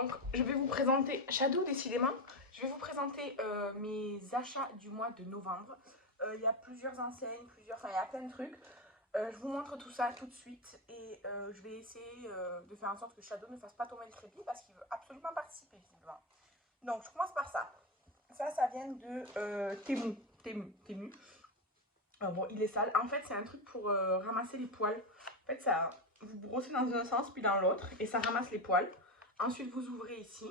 Donc, je vais vous présenter, Shadow décidément, je vais vous présenter mes achats du mois de novembre. Il y a plusieurs enseignes, enfin il y a plein de trucs. Je vous montre tout ça tout de suite et je vais essayer de faire en sorte que Shadow ne fasse pas tomber le crédit parce qu'il veut absolument participer visiblement. Donc, je commence par ça. Ça vient de Temu. Bon, il est sale. En fait, c'est un truc pour ramasser les poils. En fait, ça, vous brossez dans un sens puis dans l'autre et ça ramasse les poils. Ensuite, vous ouvrez ici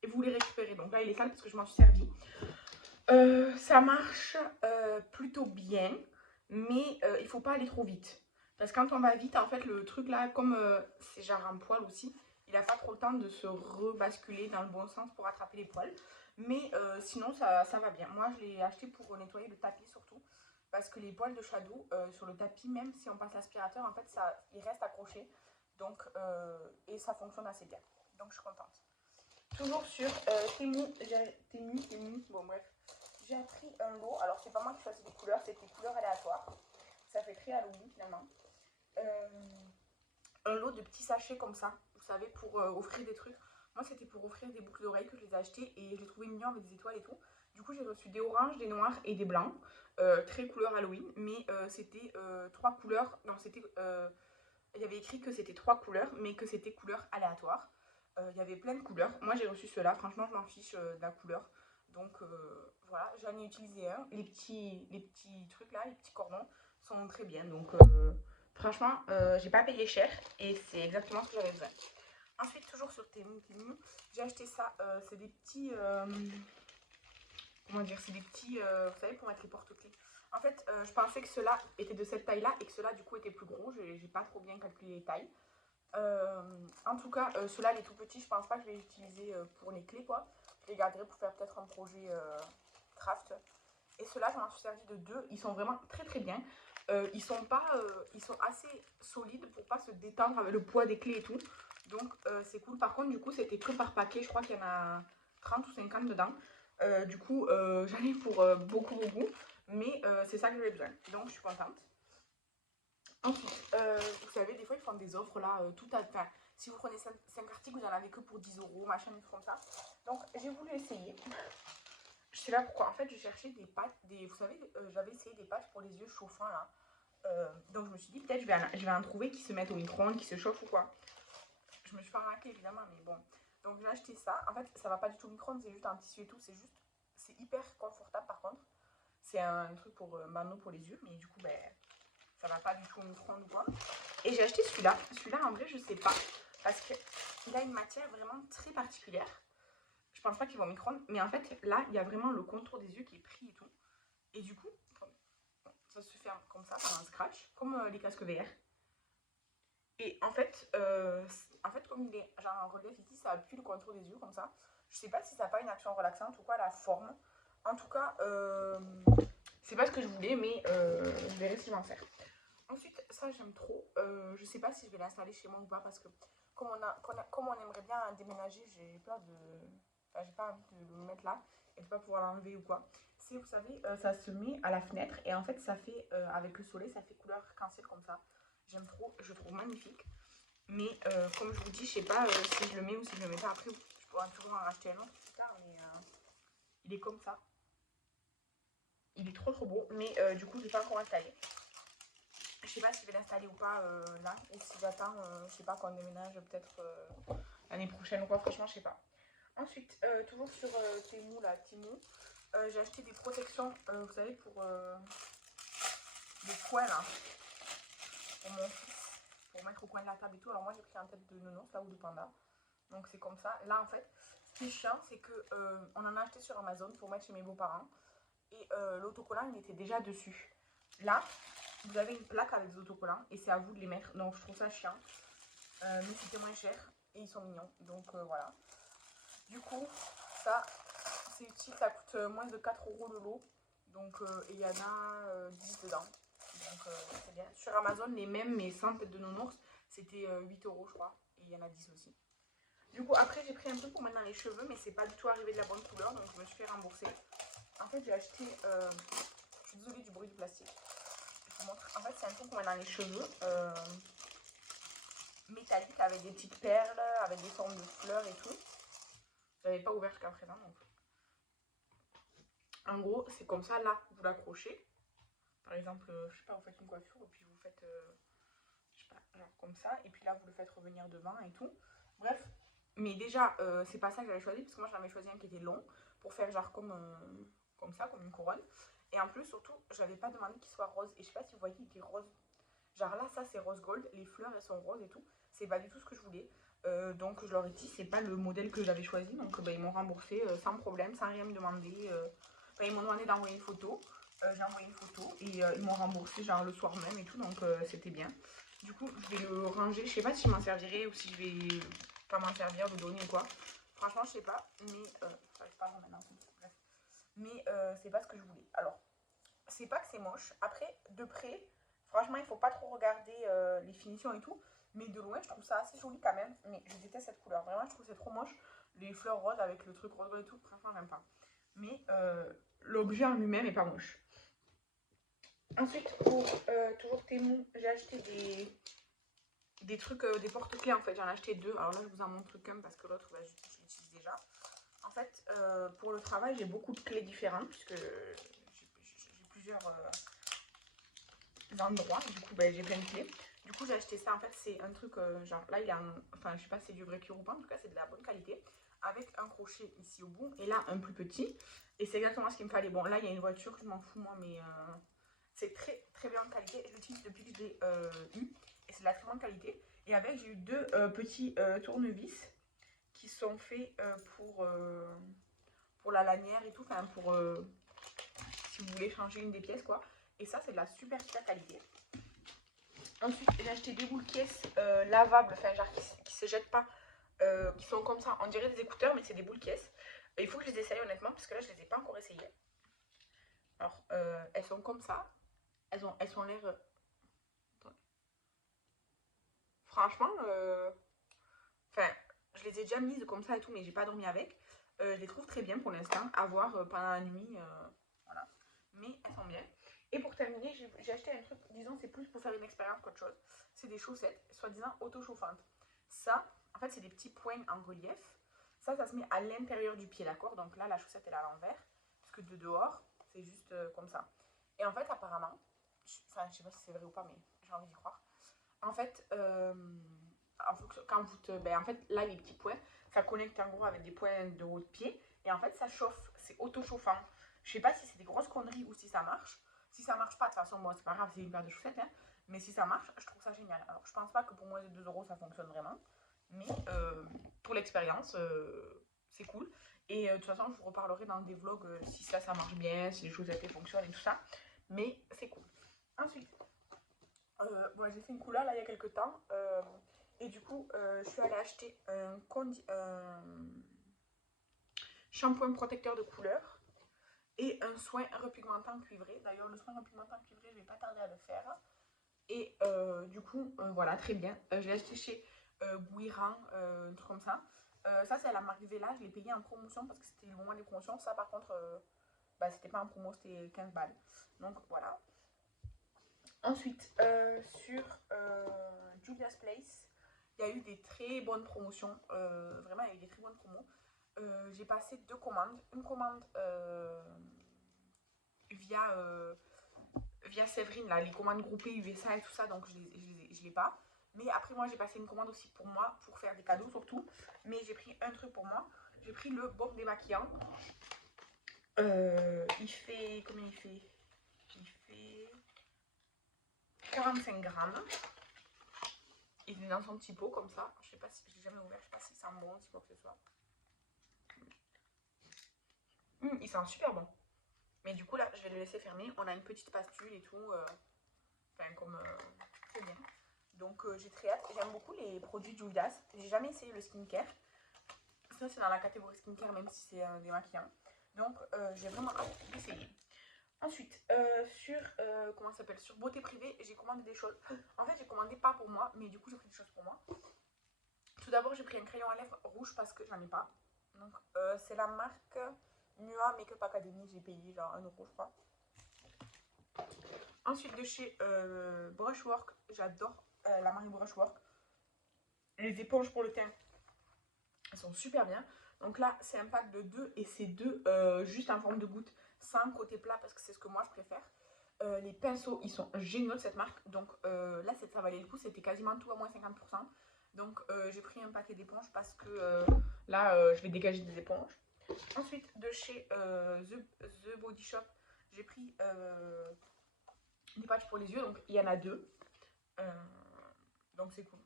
et vous les récupérez. Donc là, il est sale parce que je m'en suis servi. Ça marche plutôt bien, mais il ne faut pas aller trop vite. Parce que quand on va vite, en fait, le truc là, comme c'est genre un poil aussi, il n'a pas trop le temps de se rebasculer dans le bon sens pour attraper les poils. Mais sinon, ça va bien. Moi, je l'ai acheté pour nettoyer le tapis surtout. Parce que les poils de Shadow, sur le tapis, même si on passe l'aspirateur, en fait, il reste accroché. Donc, et ça fonctionne assez bien. Donc, je suis contente. Toujours sur Temu. Bon, bref. J'ai pris un lot. Alors, c'est pas moi qui choisis les couleurs, c'est des couleurs aléatoires. Ça fait très Halloween finalement. Un lot de petits sachets comme ça, vous savez, pour offrir des trucs. Moi, c'était pour offrir des boucles d'oreilles que je les ai achetées et je les trouvais mignons avec des étoiles et tout. Du coup, j'ai reçu des oranges, des noirs et des blancs, très couleur Halloween, mais c'était trois couleurs. Non, c'était. Il y avait écrit que c'était trois couleurs, mais que c'était couleurs aléatoires. Il y avait plein de couleurs. Moi, j'ai reçu ceux-là. Franchement, je m'en fiche de la couleur. Donc, voilà, j'en ai utilisé un. Les petits trucs là, les petits cordons sont très bien. Donc, franchement, j'ai pas payé cher et c'est exactement ce que j'avais besoin. Ensuite, toujours sur Temu, j'ai acheté ça. C'est des petits. Comment dire? C'est des petits. Vous savez, pour mettre les porte-clés. En fait, je pensais que ceux-là étaient de cette taille-là et que ceux-là, du coup, étaient plus gros. J'ai pas trop bien calculé les tailles. En tout cas, ceux-là, les tout petits, je pense pas que je vais les utiliser pour les clés, quoi. Je les garderai pour faire peut-être un projet craft. Et ceux-là, j'en suis servi de deux. Ils sont vraiment très très bien. Ils sont pas, ils sont assez solides pour pas se détendre avec le poids des clés et tout. Donc c'est cool. Par contre, du coup, c'était que par paquet. Je crois qu'il y en a 30 ou 50 dedans. Du coup, j'en ai pour beaucoup. Mais c'est ça que j'avais besoin. Donc, je suis contente. Ensuite, vous savez, des fois, ils font des offres là, tout à fait. Si vous prenez 5 articles, vous en avez que pour 10 euros, machin, ils font ça. Donc, j'ai voulu essayer. Je sais pas pourquoi. En fait, je cherchais des pâtes, vous savez, j'avais essayé des pâtes pour les yeux chauffants là. Donc, je me suis dit, peut-être je vais en trouver qui se mettent au micro-ondes, qui se chauffent ou quoi. Je me suis pas arnaquée évidemment, mais bon. Donc, j'ai acheté ça. En fait, ça va pas du tout au micro-ondes, c'est juste un tissu et tout. C'est hyper confortable par contre. C'est un truc pour Mano pour les yeux, mais du coup, ben, ça va pas du tout au micro-ondes ou quoi. Et j'ai acheté celui-là. Celui-là, en vrai, je sais pas. Parce qu'il a une matière vraiment très particulière. Je pense pas qu'il va au micro-ondes. Mais en fait, là, il y a vraiment le contour des yeux qui est pris et tout. Et du coup, ça se ferme comme ça, par un scratch, comme les casques VR. Et en fait, comme il est genre en relief ici, ça appuie le contour des yeux comme ça. Je sais pas si ça n'a pas une action relaxante ou quoi, la forme. En tout cas, c'est pas ce que je voulais, mais je verrai si je vais en faire. Ensuite, ça j'aime trop. Je sais pas si je vais l'installer chez moi ou pas parce que comme on aimerait bien déménager, j'ai peur de. Enfin, j'ai pas envie de le mettre là et de pas pouvoir l'enlever ou quoi. C'est, vous savez, ça se met à la fenêtre et en fait, ça fait, avec le soleil, ça fait couleur arc-en-ciel comme ça. J'aime trop, je trouve magnifique. Mais comme je vous dis, je sais pas si je le mets ou si je le mets pas. Après, je pourrais toujours en racheter un autre plus tard, mais il est comme ça. Il est trop beau, mais du coup, je vais pas encore installer. Je sais pas si je vais l'installer ou pas là, ou si j'attends, je sais pas, quand on déménage, peut-être l'année prochaine ou quoi, franchement, je sais pas. Ensuite, toujours sur Temu, j'ai acheté des protections, vous savez, pour les poils, hein, pour mon fils, pour mettre au coin de la table et tout. Alors moi, j'ai pris en tête de nounours, là, ou de panda. Donc c'est comme ça. Là, en fait, ce qui est chiant, c'est que on en a acheté sur Amazon pour mettre chez mes beaux-parents. Et l'autocollant, il était déjà dessus. Là, vous avez une plaque avec des autocollants et c'est à vous de les mettre. Donc je trouve ça chiant. Mais c'était moins cher et ils sont mignons. Donc voilà. Du coup, ça, c'est utile. Ça coûte moins de 4 euros le lot. Donc et il y en a 10 dedans. Donc c'est bien. Sur Amazon, les mêmes, mais sans tête de nounours, c'était 8 euros, je crois. Et il y en a 10 aussi. Du coup, après, j'ai pris un peu pour mettre dans les cheveux, mais c'est pas du tout arrivé de la bonne couleur. Donc je me suis fait rembourser. En fait, j'ai acheté. Je suis désolée du bruit du plastique. Je vous montre. En fait, c'est un truc qu'on met dans les cheveux. métallique avec des petites perles, avec des formes de fleurs et tout. Je l'avais pas ouvert jusqu'à présent. Donc. En gros, c'est comme ça, là, vous l'accrochez. Par exemple, je sais pas, vous faites une coiffure et puis vous faites, je sais pas, genre comme ça. Et puis là, vous le faites revenir devant et tout. Bref, mais déjà, c'est pas ça que j'avais choisi parce que moi, j'en avais choisi un qui était long pour faire genre comme ça, comme une couronne. Et en plus, surtout, je n'avais pas demandé qu'il soit rose. Et je sais pas si vous voyez, il était rose. Genre là, ça, c'est rose gold. Les fleurs, elles sont roses et tout. C'est pas du tout ce que je voulais. Donc, je leur ai dit, c'est pas le modèle que j'avais choisi. Donc, ils m'ont remboursé sans problème, sans rien me demander. Ils m'ont demandé d'envoyer une photo. J'ai envoyé une photo et ils m'ont remboursé genre le soir même et tout. Donc, c'était bien. Du coup, je vais le ranger. Je sais pas si je m'en servirai ou si je vais pas m'en servir, de donner ou quoi. Franchement, je sais pas. Mais, j'arrive pas à le maintenant. Bref. Mais c'est pas ce que je voulais. Alors, c'est pas que c'est moche. Après, de près, franchement, il faut pas trop regarder les finitions et tout. Mais de loin, je trouve ça assez joli quand même. Mais je déteste cette couleur. Vraiment, je trouve que c'est trop moche. Les fleurs roses avec le truc rose et tout, franchement, j'aime pas. Mais l'objet en lui-même est pas moche. Ensuite, pour toujours Temu, j'ai acheté des trucs, des porte-clés en fait. J'en ai acheté deux. Alors là, je vous en montre qu'un parce que l'autre, bah, je l'utilise déjà. En fait, pour le travail, j'ai beaucoup de clés différentes puisque j'ai plusieurs endroits. Du coup, bah, j'ai plein de clés. Du coup, j'ai acheté ça. En fait, c'est un truc, genre là, il est en. Enfin, je sais pas si c'est du vrai cuir ou pas. En tout cas, c'est de la bonne qualité. Avec un crochet ici au bout et là, un plus petit. Et c'est exactement ce qu'il me fallait. Bon, là, il y a une voiture, je m'en fous moi, mais c'est très très bien de qualité. Je l'utilise depuis que je l'ai eu. Et c'est de la très bonne qualité. Et avec, j'ai eu deux petits tournevis qui sont faits pour la lanière et tout, enfin si vous voulez changer une des pièces quoi. Et ça c'est de la super super qualité. Ensuite j'ai acheté des boules caisses lavables, enfin genre qui se jettent pas, qui sont comme ça, on dirait des écouteurs mais c'est des boules caisses. Il faut que je les essaye honnêtement parce que là je les ai pas encore essayées. Alors elles sont comme ça, elles sont l'air... franchement, enfin je les ai déjà mises comme ça et tout mais j'ai pas dormi avec. Je les trouve très bien pour l'instant, à voir pendant la nuit. Voilà. Mais elles sont bien. Et pour terminer, j'ai acheté un truc, disons, c'est plus pour faire une expérience qu'autre chose. C'est des chaussettes, soi-disant auto-chauffantes. Ça, en fait, c'est des petits points en relief. Ça se met à l'intérieur du pied, d'accord? Donc là, la chaussette, elle est à l'envers. Parce que de dehors, c'est juste comme ça. Et en fait, apparemment, enfin, je sais pas si c'est vrai ou pas, mais j'ai envie d'y croire. En fait, quand vous te. Ben, en fait, là, les petits points, ça connecte en gros avec des points de haut de pied. Et en fait, ça chauffe. C'est auto-chauffant. Je sais pas si c'est des grosses conneries ou si ça marche. Si ça marche pas, de toute façon, moi, c'est pas grave, c'est une paire de chaussettes. Hein. Mais si ça marche, je trouve ça génial. Alors, je pense pas que pour moins de 2 euros, ça fonctionne vraiment. Mais pour l'expérience, c'est cool. Et de toute façon, je vous reparlerai dans des vlogs si ça marche bien, si les chaussettes fonctionnent et tout ça. Mais c'est cool. Ensuite, bon, j'ai fait une couleur là il y a quelques temps. Et du coup, je suis allée acheter un shampoing protecteur de couleur et un soin repigmentant cuivré. D'ailleurs, le soin repigmentant cuivré, je vais pas tarder à le faire. Et du coup, voilà, très bien. J'ai acheté chez Guiran, un truc comme ça. Ça, c'est la marque Vela. Je l'ai payé en promotion parce que c'était le moment des promotions. Ça, par contre, bah, c'était pas en promo, c'était 15 balles. Donc voilà. Ensuite, sur Julia's Place, il y a eu des très bonnes promotions. Vraiment, il y a eu des très bonnes promos. J'ai passé deux commandes. Une commande via Séverine, là, les commandes groupées USA et tout ça, donc je l'ai pas. Mais après, moi, j'ai passé une commande aussi pour moi, pour faire des cadeaux surtout. Mais j'ai pris un truc pour moi. J'ai pris le baume démaquillant. Il fait... Combien il fait? Il fait 45 grammes. Il est dans son petit pot comme ça. Je sais pas si je l'ai jamais ouvert, je sais pas si c'est bon, si quoi que ce soit. Il sent super bon. Mais du coup là, je vais le laisser fermer. On a une petite pastule et tout. Enfin comme très bien. Donc j'ai très hâte. J'aime beaucoup les produits Juvia's. J'ai jamais essayé le skincare. Ça c'est dans la catégorie skincare même si c'est démaquillant. Donc j'ai vraiment hâte d'essayer. Ensuite, comment ça s'appelle, sur Beauté Privée, j'ai commandé des choses. En fait, j'ai commandé pas pour moi, mais du coup, j'ai pris des choses pour moi. Tout d'abord, j'ai pris un crayon à lèvres rouge parce que j'en ai pas. Donc, c'est la marque Mua Makeup Academy. J'ai payé genre 1 euro, je crois. Ensuite, de chez Brushwork, j'adore la marque Brushwork. Les éponges pour le teint, elles sont super bien. Donc là, c'est un pack de 2 et c'est 2 juste en forme de goutte, sans côté plat parce que c'est ce que moi je préfère. Les pinceaux, ils sont géniaux de cette marque. Donc là, ça valait le coup, c'était quasiment tout à moins 50%. Donc j'ai pris un paquet d'éponges parce que là, je vais dégager des éponges. Ensuite, de chez The Body Shop, j'ai pris des patchs pour les yeux. Donc il y en a 2. Donc c'est cool.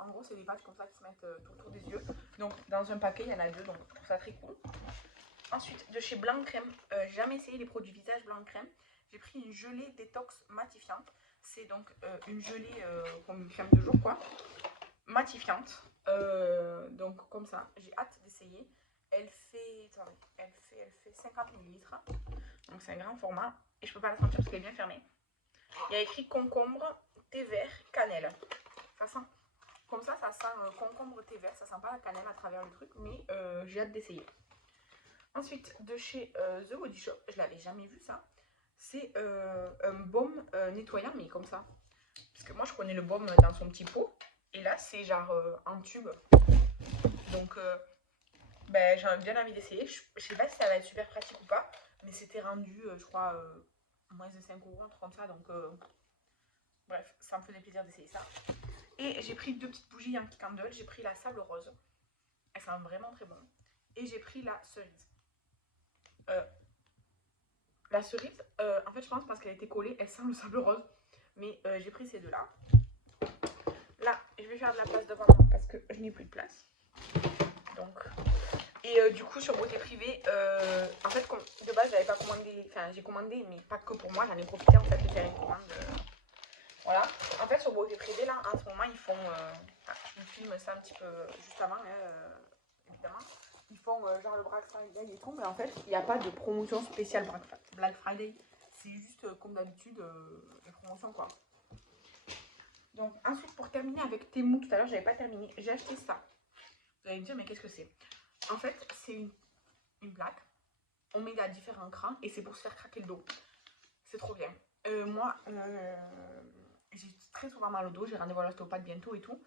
En gros, c'est des patchs comme ça qui se mettent tout autour des yeux. Donc dans un paquet, il y en a 2, donc je trouve ça très cool. Ensuite, de chez Blanc Crème, j'ai jamais essayé les produits visage Blanc Crème. J'ai pris une gelée détox matifiante. C'est donc une gelée comme une crème de jour, quoi. Matifiante. Donc comme ça, j'ai hâte d'essayer. Elle fait, attendez, elle fait 50 ml. Donc c'est un grand format. Et je peux pas la sentir parce qu'elle est bien fermée. Il y a écrit concombre, thé vert, cannelle. Ça sent comme ça sent concombre, thé vert. Ça sent pas la cannelle à travers le truc, mais j'ai hâte d'essayer. Ensuite, de chez The Body Shop, je l'avais jamais vu ça. C'est un baume nettoyant, mais comme ça. Parce que moi, je connais le baume dans son petit pot. Et là, c'est genre en tube. Donc, ben, j'ai bien envie d'essayer. Je sais pas si ça va être super pratique ou pas. Mais c'était rendu, je crois, moins de 5 €, un truc comme ça. Donc, bref, ça me faisait plaisir d'essayer ça. Et j'ai pris 2 petites bougies Yankee Candle. J'ai pris la sable rose. Elles sont vraiment très bonnes. Et j'ai pris la cerise. La cerise, en fait, je pense parce qu'elle a été collée, elle sent le sable rose. Mais j'ai pris ces deux-là. Là, je vais faire de la place devant moi parce que je n'ai plus de place. Donc, et du coup, sur Beauté Privée, en fait, de base, j'avais pas commandé, enfin, j'ai commandé, mais pas que pour moi, j'en ai profité en fait de faire une commande. Voilà. En fait, sur Beauté Privée, là, en ce moment, ils font. Je vous filme ça un petit peu juste avant, évidemment. Ils font genre le Black Friday et tout, mais en fait, il n'y a pas de promotion spéciale Black Friday. C'est juste comme d'habitude, les promotions, quoi. Donc, ensuite, pour terminer avec Temu, tout à l'heure, j'avais pas terminé. J'ai acheté ça. Vous allez me dire, mais qu'est-ce que c'est? En fait, c'est une plaque. On met à différents crans et c'est pour se faire craquer le dos. C'est trop bien. Moi, j'ai très souvent mal au dos. J'ai rendez-vous à l'ostéopathe bientôt et tout.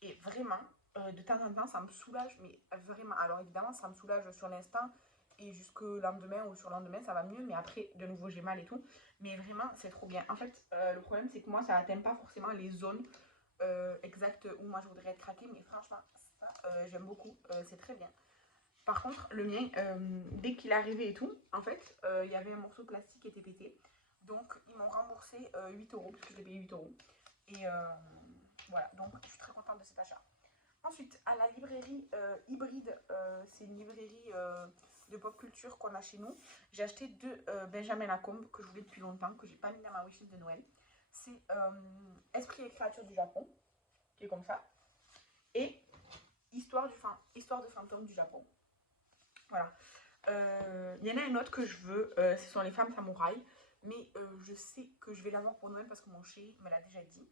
Et vraiment, de temps en temps, ça me soulage. Mais vraiment, alors évidemment, ça me soulage sur l'instant. Et jusqu'au lendemain ou sur le lendemain, ça va mieux. Mais après, de nouveau, j'ai mal et tout. Mais vraiment, c'est trop bien. En fait, le problème, c'est que moi, ça n'atteint pas forcément les zones exactes où moi, je voudrais être craquée. Mais franchement, ça, j'aime beaucoup. C'est très bien. Par contre, le mien, dès qu'il est arrivé et tout, en fait, il y avait un morceau de plastique qui était pété. Donc, ils m'ont remboursé 8 €, parce que je l'ai payé 8 €. Et voilà, donc je suis très contente de cet achat. Ensuite, à la librairie Hybride, c'est une librairie de pop culture qu'on a chez nous. J'ai acheté 2 Benjamin Lacombe que je voulais depuis longtemps, que j'ai pas mis dans ma wishlist de Noël. C'est Esprit et créatures du Japon, qui est comme ça. Et Histoire de fantômes du Japon. Voilà. Il y en a un autre que je veux, ce sont les femmes samouraïs. Mais je sais que je vais l'avoir pour Noël parce que mon chéri me l'a déjà dit.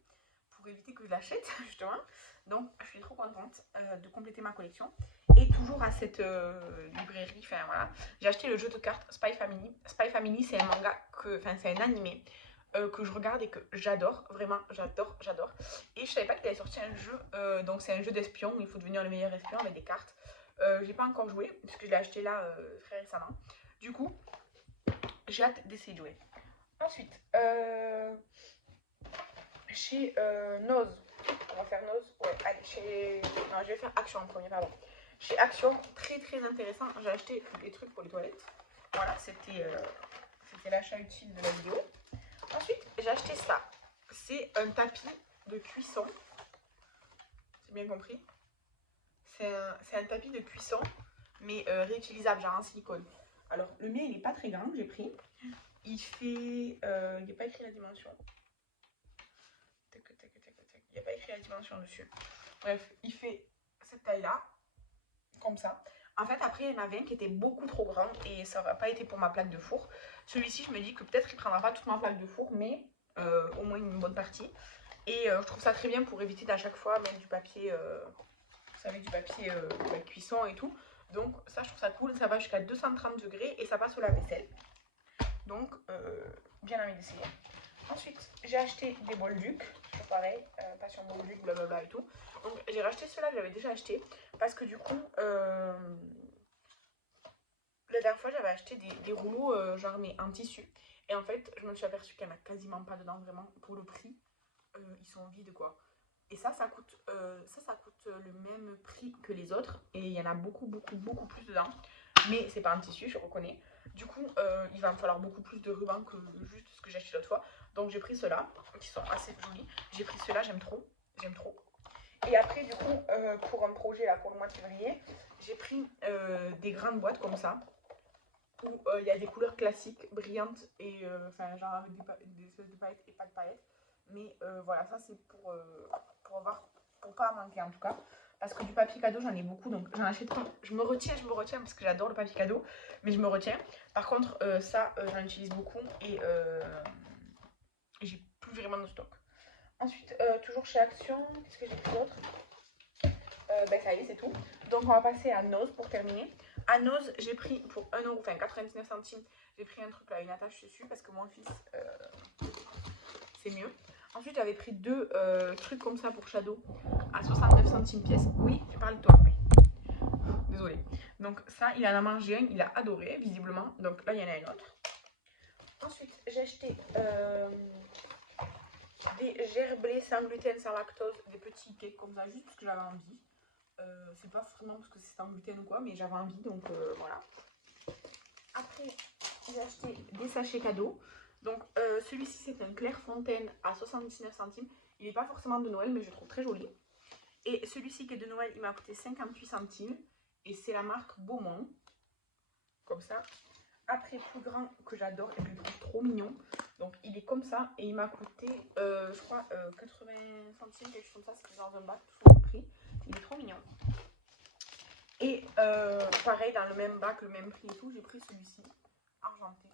Pour éviter que je l'achète, justement. Donc, je suis trop contente de compléter ma collection. Et toujours à cette librairie, enfin voilà, j'ai acheté le jeu de cartes Spy Family. Spy Family, c'est un manga, c'est un animé que je regarde et que j'adore. Vraiment, j'adore. Et je savais pas qu'il avait sorti un jeu, donc c'est un jeu d'espion où il faut devenir le meilleur espion avec des cartes. J'ai pas encore joué, parce que je l'ai acheté là très récemment. Du coup, j'ai hâte d'essayer de jouer. Ensuite, chez Nose, on va faire Nose, ouais, allez, non, je vais faire Action en premier, pardon. Chez Action, très intéressant, j'ai acheté des trucs pour les toilettes. Voilà, c'était l'achat utile de la vidéo. Ensuite, j'ai acheté ça. C'est un tapis de cuisson. C'est bien compris. C'est un tapis de cuisson, mais réutilisable, genre en silicone. Alors, le mien, il n'est pas très grand, j'ai pris. Il fait... il n'est pas écrit la dimension. Il n'y a pas écrit la dimension dessus. Bref, il fait cette taille-là, comme ça. En fait, après, il y en avait un qui était beaucoup trop grand et ça n'aurait pas été pour ma plaque de four. Celui-ci, je me dis que peut-être il ne prendra pas toute ma plaque de four, mais au moins une bonne partie. Et je trouve ça très bien pour éviter d'à chaque fois mettre du papier, vous savez, du papier de cuisson et tout. Donc ça, je trouve ça cool. Ça va jusqu'à 230 degrés et ça passe au lave-vaisselle. Donc, bien envie d'essayer. Ensuite, j'ai acheté des bols Duc. toujours pareil, pas sur mon but, blablabla et tout. Donc j'ai racheté ceux-là, j'avais déjà acheté, parce que du coup, la dernière fois j'avais acheté des rouleaux, genre mais en tissu. Et en fait, je me suis aperçue qu'il n'y en a quasiment pas dedans, vraiment, pour le prix, ils sont vides quoi. Et ça coûte le même prix que les autres. Et il y en a beaucoup, beaucoup, beaucoup plus dedans. Mais c'est pas un tissu, je reconnais. Du coup, il va me falloir beaucoup plus de ruban que juste ce que j'ai acheté l'autre fois. Donc j'ai pris ceux-là, qui sont assez jolis. J'ai pris ceux-là, j'aime trop. J'aime trop. Et après, du coup, pour un projet là, pour le mois de février, j'ai pris des grandes boîtes comme ça. Où il y a des couleurs classiques, brillantes, et enfin, genre avec des espèces de paillettes et pas de paillettes. Mais voilà, ça c'est pour avoir, pour pas manquer en tout cas. Parce que du papier cadeau, j'en ai beaucoup, donc j'en achète pas. Je me retiens parce que j'adore le papier cadeau, mais je me retiens. Par contre, ça, j'en utilise beaucoup et j'ai plus vraiment de stock. Ensuite, toujours chez Action, qu'est-ce que j'ai pris d'autre? Ben ça y est, c'est tout. Donc on va passer à Nose pour terminer. À Nose, j'ai pris pour 1€, enfin 99 centimes, j'ai pris un truc là, une attache dessus parce que mon fils, c'est mieux. Ensuite, j'avais pris deux trucs comme ça pour Shadow à 69 centimes pièce. Oui, tu parles de toi, oui. Désolée. Donc ça, il en a mangé un, il a adoré, visiblement. Donc là, il y en a un autre. Ensuite, j'ai acheté des gerblés sans gluten, sans lactose, des petits cakes comme ça, juste parce que j'avais envie. C'est pas forcément parce que c'est sans gluten ou quoi, mais j'avais envie, donc voilà. Après, j'ai acheté des sachets cadeaux. Donc celui-ci, c'est un Clairefontaine à 79 centimes. Il n'est pas forcément de Noël, mais je le trouve très joli. Et celui-ci qui est de Noël, il m'a coûté 58 centimes. Et c'est la marque Beaumont. Comme ça. Après, plus grand que j'adore et que je trouve trop mignon. Donc il est comme ça et il m'a coûté, je crois, 80 centimes, quelque chose comme ça. C'était dans un bac, tout le prix. Il est trop mignon. Et pareil, dans le même bac, le même prix et tout, j'ai pris celui-ci, argenté.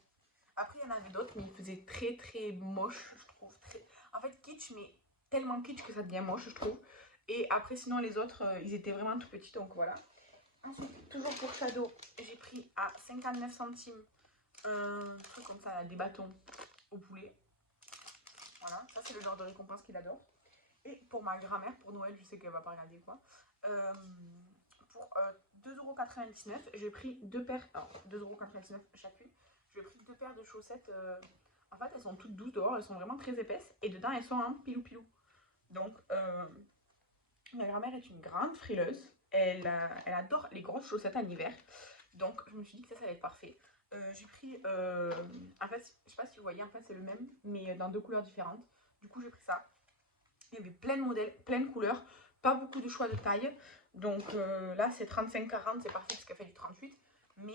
Après, il y en avait d'autres, mais il faisait très très moche, je trouve. En fait, kitsch, mais tellement kitsch que ça devient moche, je trouve. Et après, sinon, les autres, ils étaient vraiment tout petits, donc voilà. Ensuite, toujours pour Shadow, j'ai pris à 59 centimes un truc comme ça, là, des bâtons au poulet. Voilà, ça c'est le genre de récompense qu'il adore. Et pour ma grand-mère, pour Noël, je sais qu'elle va pas regarder quoi. Pour 2,99 €, j'ai pris deux paires, alors 2,99 € chacune. J'ai pris deux paires de chaussettes. En fait, elles sont toutes douces dehors, elles sont vraiment très épaisses. Et dedans, elles sont en pilou-pilou. Donc, ma grand-mère est une grande frileuse. Elle adore les grosses chaussettes en hiver. Donc, je me suis dit que ça allait être parfait. J'ai pris, en fait, je sais pas si vous voyez, en fait, c'est le même, mais dans deux couleurs différentes. Du coup, j'ai pris ça. Il y avait plein de modèles, plein de couleurs, pas beaucoup de choix de taille. Donc là, c'est 35-40, c'est parfait parce qu'elle fait du 38. Mais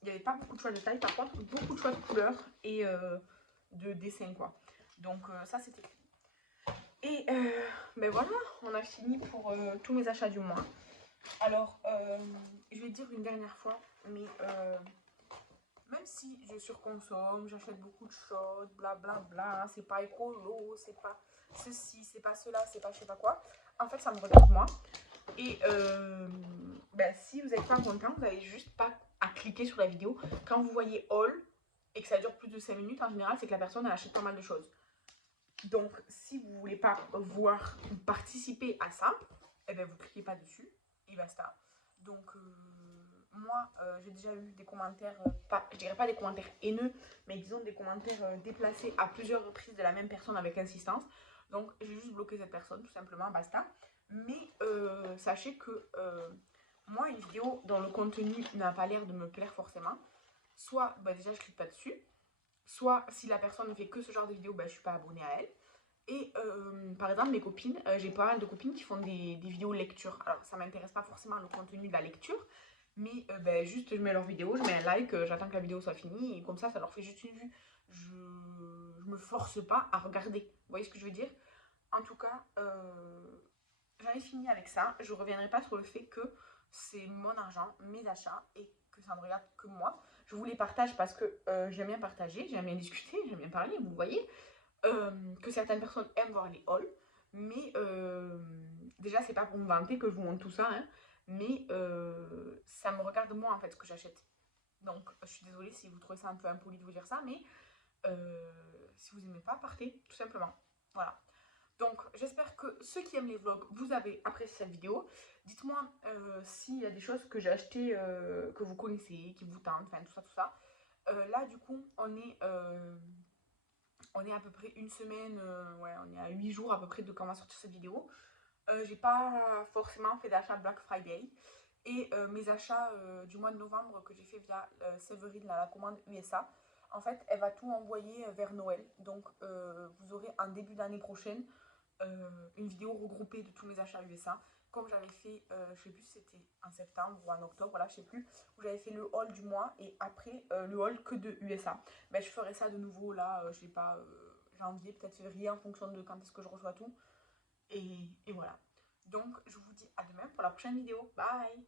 il n'y avait pas beaucoup de choix de taille. Par contre, beaucoup de choix de couleurs et de dessins, quoi. Donc ça, c'était cool. Et ben voilà, on a fini pour tous mes achats du mois. Alors, je vais dire une dernière fois, mais même si je surconsomme, j'achète beaucoup de choses, blablabla, c'est pas écolo, c'est pas ceci, c'est pas cela, c'est pas je sais pas quoi. En fait, ça me regarde moi. Et ben, si vous n'êtes pas content, vous n'avez juste pas à cliquer sur la vidéo. Quand vous voyez all et que ça dure plus de 5 minutes, en général, c'est que la personne elle achète pas mal de choses. Donc, si vous voulez pas voir ou participer à ça, eh ben, vous cliquez pas dessus et basta. Donc, moi, j'ai déjà eu des commentaires, je dirais pas des commentaires haineux, mais disons des commentaires déplacés à plusieurs reprises de la même personne avec insistance. Donc, j'ai juste bloqué cette personne, tout simplement, basta. Mais sachez que moi, une vidéo dont le contenu n'a pas l'air de me plaire forcément, soit bah, déjà je clique pas dessus, soit si la personne ne fait que ce genre de vidéo, bah, je suis pas abonnée à elle. Et par exemple, mes copines, j'ai pas mal de copines qui font des vidéos lecture. Alors, ça m'intéresse pas forcément le contenu de la lecture, mais juste je mets leur vidéo, je mets un like, j'attends que la vidéo soit finie, et comme ça leur fait juste une vue. Je me force pas à regarder. Vous voyez ce que je veux dire? En tout cas, j'en ai fini avec ça. Je reviendrai pas sur le fait que c'est mon argent, mes achats, et que ça ne regarde que moi. Je vous les partage parce que j'aime bien partager, j'aime bien discuter, j'aime bien parler, vous voyez. Que certaines personnes aiment voir les hauls, mais déjà c'est pas pour me vanter que je vous montre tout ça, hein, mais ça me regarde moi en fait ce que j'achète. Donc je suis désolée si vous trouvez ça un peu impoli de vous dire ça, mais si vous aimez pas, partez tout simplement. Voilà. Donc j'espère que ceux qui aiment les vlogs, vous avez apprécié cette vidéo. Dites-moi s'il y a des choses que j'ai achetées, que vous connaissez, qui vous tentent, enfin tout ça, tout ça. Là du coup on est à peu près une semaine, ouais on est à 8 jours à peu près de quand on va sortir cette vidéo. J'ai pas forcément fait d'achat Black Friday. Et mes achats du mois de novembre que j'ai fait via Séverine, la commande USA, en fait, elle va tout envoyer vers Noël. Donc, vous aurez en début d'année prochaine une vidéo regroupée de tous mes achats USA. Comme j'avais fait, je sais plus si c'était en septembre ou en octobre, là, je sais plus, où j'avais fait le haul du mois et après le haul que de USA. Ben, je ferai ça de nouveau là, je sais pas, janvier, peut-être février, en fonction de quand est-ce que je reçois tout. Et voilà. Donc, je vous dis à demain pour la prochaine vidéo. Bye!